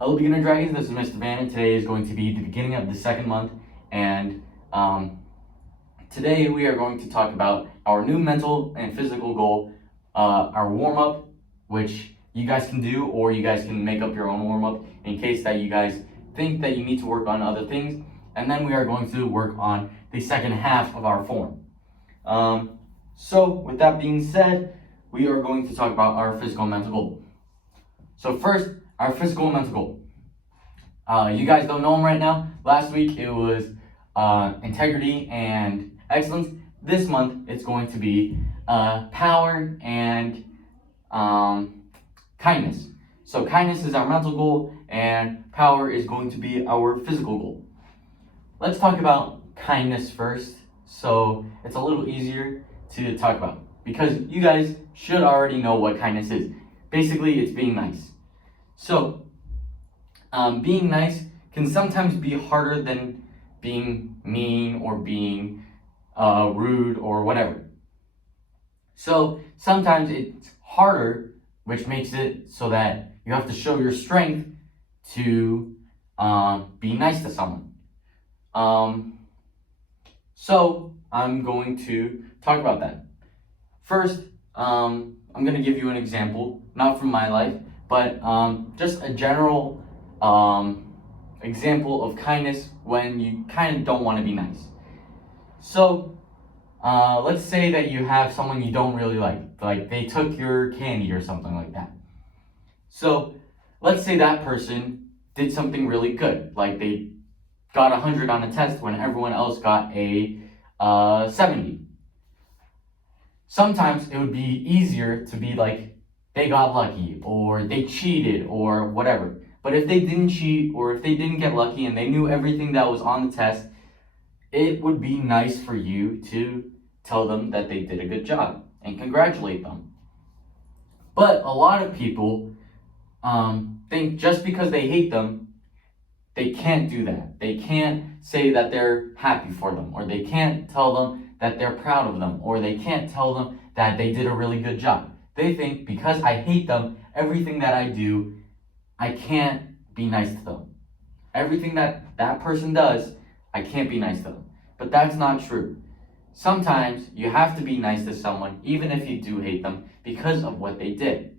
Hello beginner dragons, this is Mr. Van, and today is going to be the beginning of the second month, and today we are going to talk about our new mental and physical goal, our warm-up, which you guys can do, or you guys can make up your own warm-up in case that you guys think that you need to work on other things, and then we are going to work on the second half of our form. So with that being said, we are going to talk about our physical and mental goal. So first, our physical and mental goal. You guys don't know them right now. Last week it was integrity and excellence. This month it's going to be power and kindness. So kindness is our mental goal and power is going to be our physical goal. Let's talk about kindness first, so it's a little easier to talk about because you guys should already know what kindness is. Basically, it's being nice. So, being nice can sometimes be harder than being mean or being rude or whatever. So, sometimes it's harder, which makes it so that you have to show your strength to be nice to someone. So, I'm going to talk about that. First, I'm going to give you an example, not from my life, but just a general example of kindness when you kind of don't want to be nice. So, let's say that you have someone you don't really like they took your candy or something like that. So, let's say that person did something really good, like they got 100 on a test when everyone else got a 70. Sometimes it would be easier to be like, they got lucky, or they cheated, or whatever. But if they didn't cheat, or if they didn't get lucky, and they knew everything that was on the test, it would be nice for you to tell them that they did a good job, and congratulate them. But a lot of people think just because they hate them, they can't do that. They can't say that they're happy for them, or they can't tell them that they're proud of them, or they can't tell them that they did a really good job. They think because I hate them, everything that I do, I can't be nice to them. Everything that that person does, I can't be nice to them. But that's not true. Sometimes you have to be nice to someone, even if you do hate them, because of what they did.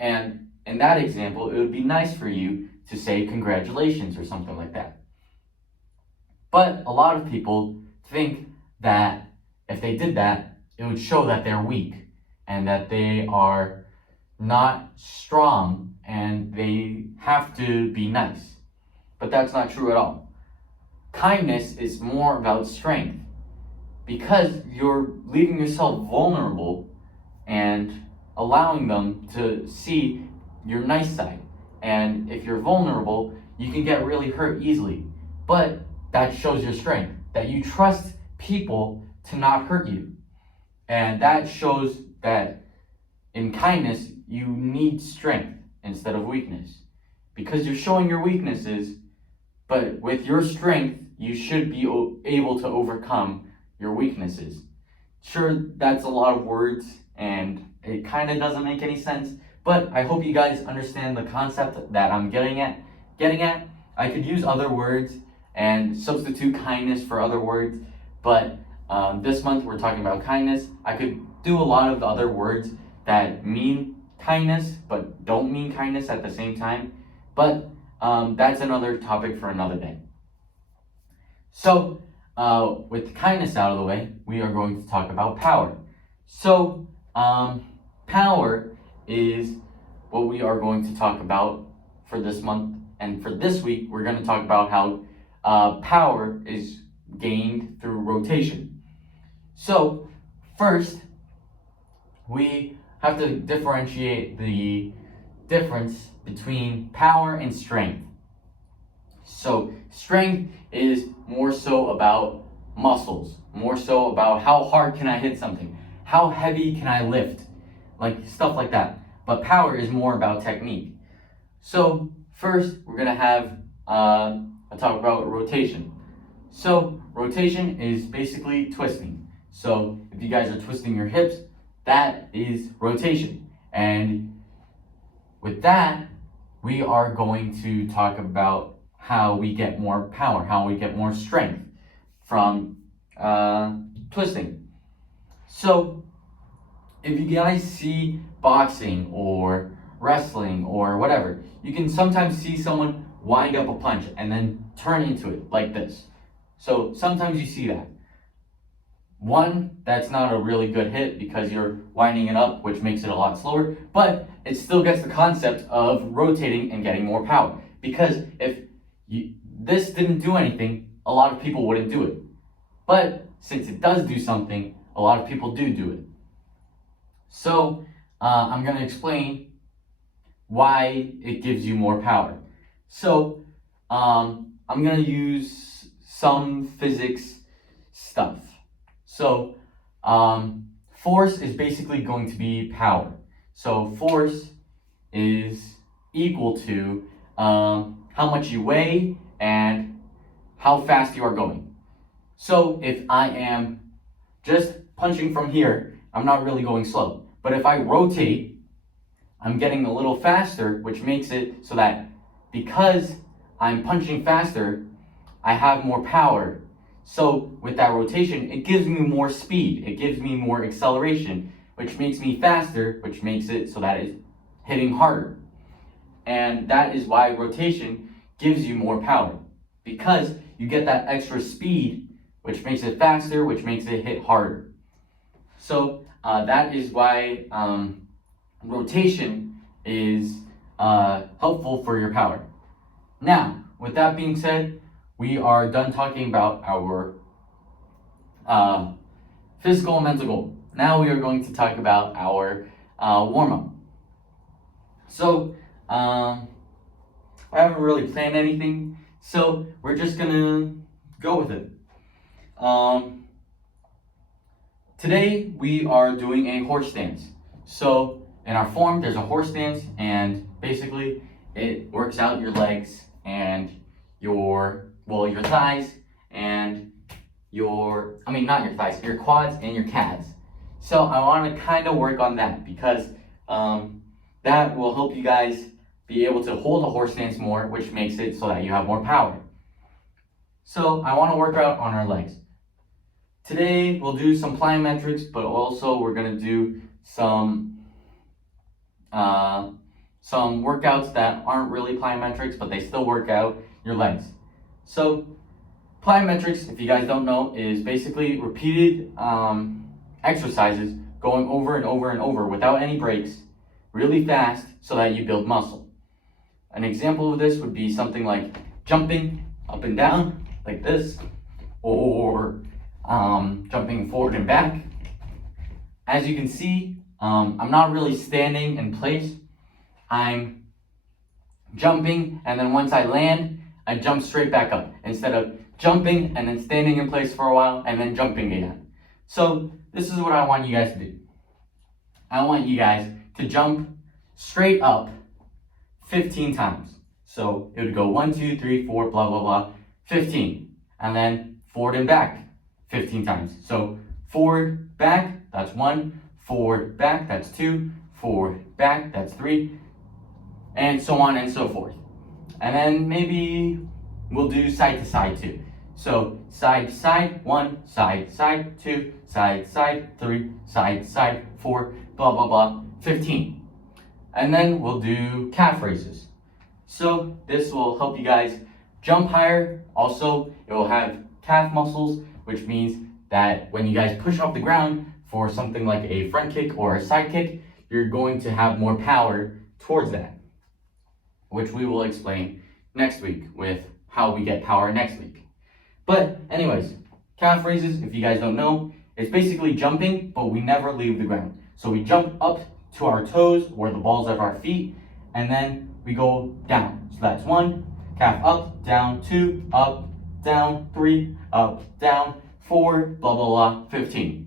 And in that example, it would be nice for you to say congratulations or something like that. But a lot of people think that if they did that, it would show that they're weak and that they are not strong and they have to be nice. But that's not true at all. Kindness is more about strength because you're leaving yourself vulnerable and allowing them to see your nice side. And if you're vulnerable, you can get really hurt easily. But that shows your strength, that you trust people to not hurt you. And that shows that in kindness, you need strength instead of weakness. Because you're showing your weaknesses, but with your strength, you should be able to overcome your weaknesses. Sure, that's a lot of words, and it kind of doesn't make any sense, but I hope you guys understand the concept that I'm getting at. I could use other words and substitute kindness for other words, but this month we're talking about kindness. I could do a lot of the other words that mean kindness but don't mean kindness at the same time, but that's another topic for another day. So with kindness out of the way, we are going to talk about power. So power is what we are going to talk about for this month, and for this week we're going to talk about how power is gained through rotation. So first, we have to differentiate the difference between power and strength. So strength is more so about muscles, more so about how hard can I hit something, how heavy can I lift, like stuff like that. But power is more about technique. So first, we're gonna have a talk about rotation. So rotation is basically twisting. So if you guys are twisting your hips, that is rotation. And with that, we are going to talk about how we get more power, how we get more strength from twisting. So, if you guys see boxing or wrestling or whatever, you can sometimes see someone wind up a punch and then turn into it like this. So sometimes you see that. One, that's not a really good hit because you're winding it up, which makes it a lot slower, but it still gets the concept of rotating and getting more power. Because if this didn't do anything, a lot of people wouldn't do it. But since it does do something, a lot of people do it. So I'm going to explain why it gives you more power. So I'm going to use some physics stuff. So force is basically going to be power. So force is equal to how much you weigh and how fast you are going. So if I am just punching from here, I'm not really going slow. But if I rotate, I'm getting a little faster, which makes it so that because I'm punching faster, I have more power. So with that rotation, it gives me more speed. It gives me more acceleration, which makes me faster, which makes it so that it's hitting harder. And that is why rotation gives you more power, because you get that extra speed, which makes it faster, which makes it hit harder. So that is why rotation is helpful for your power. Now, with that being said, we are done talking about our physical and mental goal. Now we are going to talk about our warm-up. So, I haven't really planned anything, so we're just gonna go with it. Today we are doing a horse stance. So in our form, there's a horse stance, and basically it works out your legs and your thighs and your quads and your calves. So I want to kind of work on that because that will help you guys be able to hold a horse stance more, which makes it so that you have more power. So I want to work out on our legs. Today we'll do some plyometrics, but also we're going to do some workouts that aren't really plyometrics, but they still work out your legs. So plyometrics, if you guys don't know, is basically repeated exercises going over and over and over without any breaks, really fast, so that you build muscle. An example of this would be something like jumping up and down like this, or jumping forward and back. As you can see, I'm not really standing in place. I'm jumping, and then once I land, I jump straight back up instead of jumping and then standing in place for a while and then jumping again. So this is what I want you guys to do. I want you guys to jump straight up 15 times. So it would go 1, 2, 3, 4, blah, blah, blah, 15. And then forward and back 15 times. So forward, back, that's 1. Forward, back, that's 2. Forward, back, that's 3. And so on and so forth. And then maybe we'll do side to side too. So side to side, 1, side, side, 2, side, side, 3, side, side, 4, blah, blah, blah, 15. And then we'll do calf raises. So this will help you guys jump higher. Also, it will have calf muscles, which means that when you guys push off the ground for something like a front kick or a side kick, you're going to have more power towards that, which we will explain next week with how we get power next week. But anyways, calf raises, if you guys don't know, it's basically jumping, but we never leave the ground. So we jump up to our toes or the balls of our feet, and then we go down. So that's 1, calf up, down, 2, up, down, 3, up, down, 4, blah, blah, blah, 15.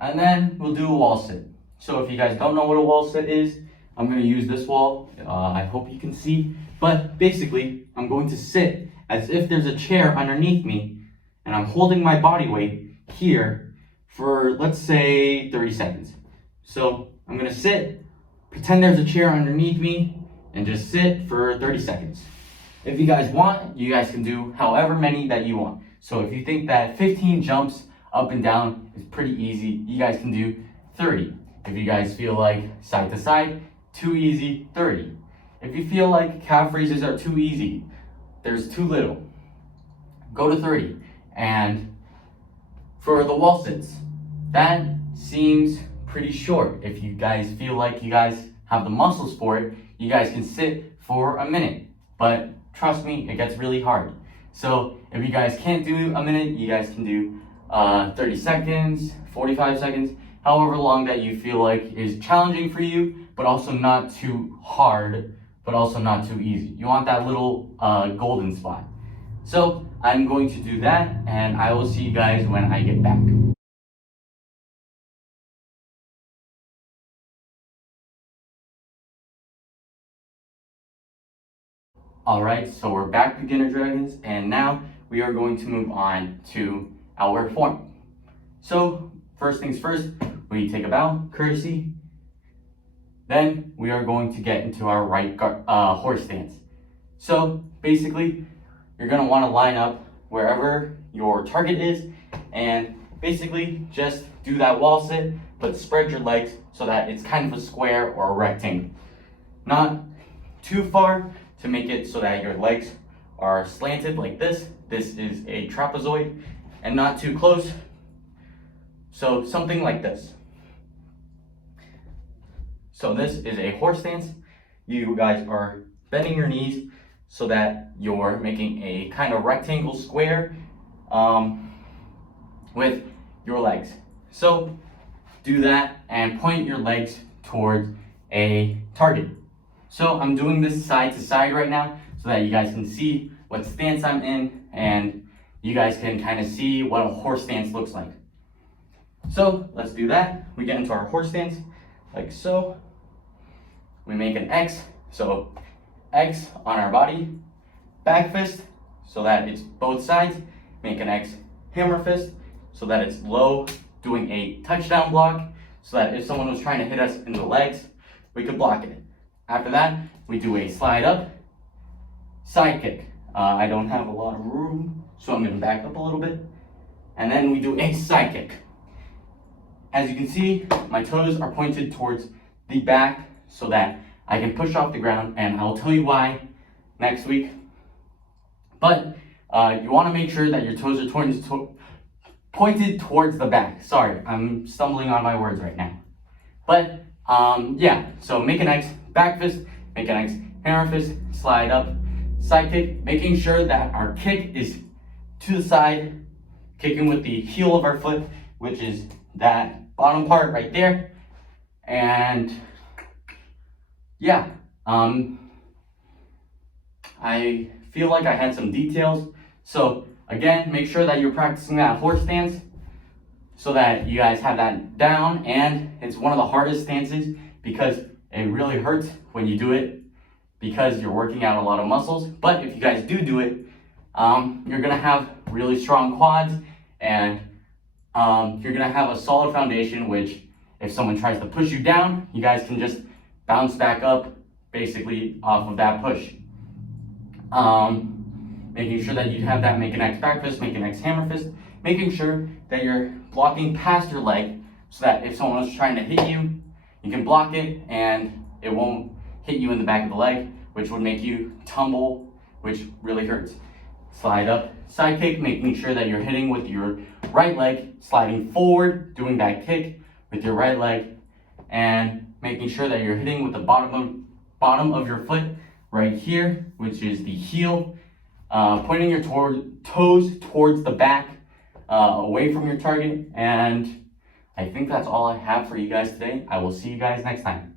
And then we'll do a wall sit. So if you guys don't know what a wall sit is, I'm going to use this wall. I hope you can see. But basically, I'm going to sit as if there's a chair underneath me, and I'm holding my body weight here for, let's say, 30 seconds. So I'm going to sit, pretend there's a chair underneath me, and just sit for 30 seconds. If you guys want, you guys can do however many that you want. So if you think that 15 jumps up and down is pretty easy, you guys can do 30. If you guys feel like side to side, too easy, 30. If you feel like calf raises are too easy, there's too little, go to 30. And for the wall sits, that seems pretty short. If you guys feel like you guys have the muscles for it, you guys can sit for a minute. But trust me, it gets really hard. So if you guys can't do a minute, you guys can do 30 seconds, 45 seconds, however long that you feel like is challenging for you, but also not too hard, but also not too easy. You want that little golden spot. So I'm going to do that, and I will see you guys when I get back. Alright, so we're back, beginner dragons, and now we are going to move on to our form. So first things first, we take a bow, courtesy. Then we are going to get into our right horse stance. So basically, you're going to want to line up wherever your target is, and basically just do that wall sit, but spread your legs so that it's kind of a square or a rectangle. Not too far to make it so that your legs are slanted like this. This is a trapezoid, and not too close. So something like this. So this is a horse stance. You guys are bending your knees so that you're making a kind of rectangle square with your legs. So do that and point your legs towards a target. So I'm doing this side to side right now so that you guys can see what stance I'm in, and you guys can kind of see what a horse stance looks like. So let's do that. We get into our horse stance like so. We make an X, so X on our body. Back fist so that it's both sides. Make an X. Hammer fist so that it's low, doing a touchdown block so that if someone was trying to hit us in the legs, we could block it. After that, we do a slide up, side kick. I don't have a lot of room, so I'm going to back up a little bit. And then we do a side kick. As you can see, my toes are pointed towards the back so that I can push off the ground, and I'll tell you why next week. But you want to make sure that your toes are pointed towards the back. Sorry, I'm stumbling on my words right now. But yeah, so make an X, back fist, make an X, hammer fist, slide up, side kick, making sure that our kick is to the side, kicking with the heel of our foot, which is that bottom part right there. And yeah, I feel like I had some details. So again, make sure that you're practicing that horse stance so that you guys have that down. And it's one of the hardest stances because it really hurts when you do it because you're working out a lot of muscles. But if you guys do it, you're gonna have really strong quads, and you're gonna have a solid foundation, which if someone tries to push you down, you guys can just bounce back up basically off of that push. Making sure that you have that make an X back fist, make an X hammer fist, making sure that you're blocking past your leg so that if someone was trying to hit you, you can block it and it won't hit you in the back of the leg, which would make you tumble, which really hurts. Slide up, side kick, making sure that you're hitting with your right leg, sliding forward, doing that kick with your right leg, and making sure that you're hitting with the bottom of your foot right here, which is the heel, pointing your toes towards the back, away from your target. And I think that's all I have for you guys today. I will see you guys next time.